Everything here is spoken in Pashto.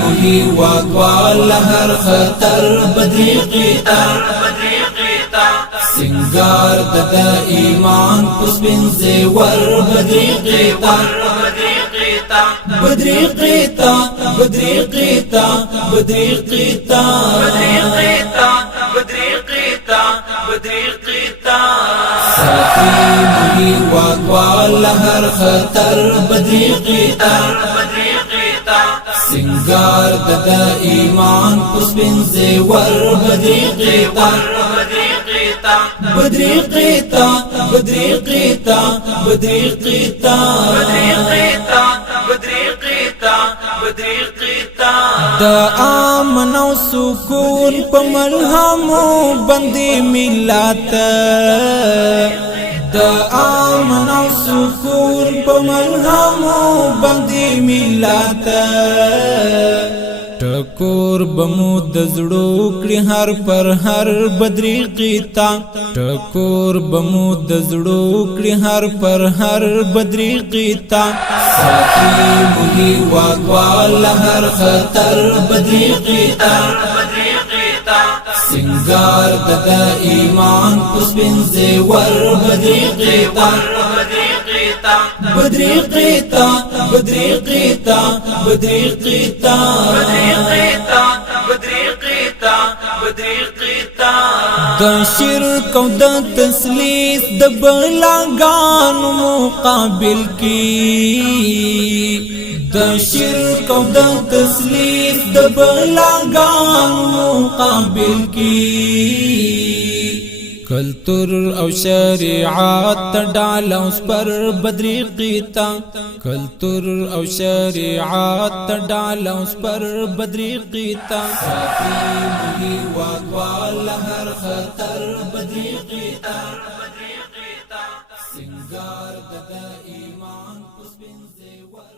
مهي واقوال هر خطر بدری قیتا سنگار ددا ایمان پس بنزے ور بدری قیتا بدری قیتا بدری قیتا بدری قیتا بدری قیتا بدری قیتا ساتھی مهي واقوال هر خطر بدری قیتا سنگار ددا ایمان پس بنزے ور بدری قیتا بدری قیتا بدری قیتا بدری قیتا بدری قیتا بدری قیتا دا امن او سکون په ملهمو بندي ملت دا امن او سکون په ملهمو بندي ملت ټکور بمو د زړو کړي هر پر هر بدری قیتا ټکور بمو د زړو کړي هر پر هر بدری قیتا ساتي مهي واقوال هر خطر بدری قیتا سنگار ددا ایمان پس بنزے ور بدری قیتا بدری قیتا بدری قیتا بدری قیتا بدری قیتا بدری قیتا د شرک او د تسلیث د بلاګانو مقابل کی د شرک او د تسلیث د بلاګانو مقابل کی کلتور او شریعت ډال اوس پر بدری قیتا کلتور او شریعت ډال اوس پر بدری قیتا ساتي مهي واقوال هر خطر بدری قیتا سنگار ددا ایمان پس بنزے ور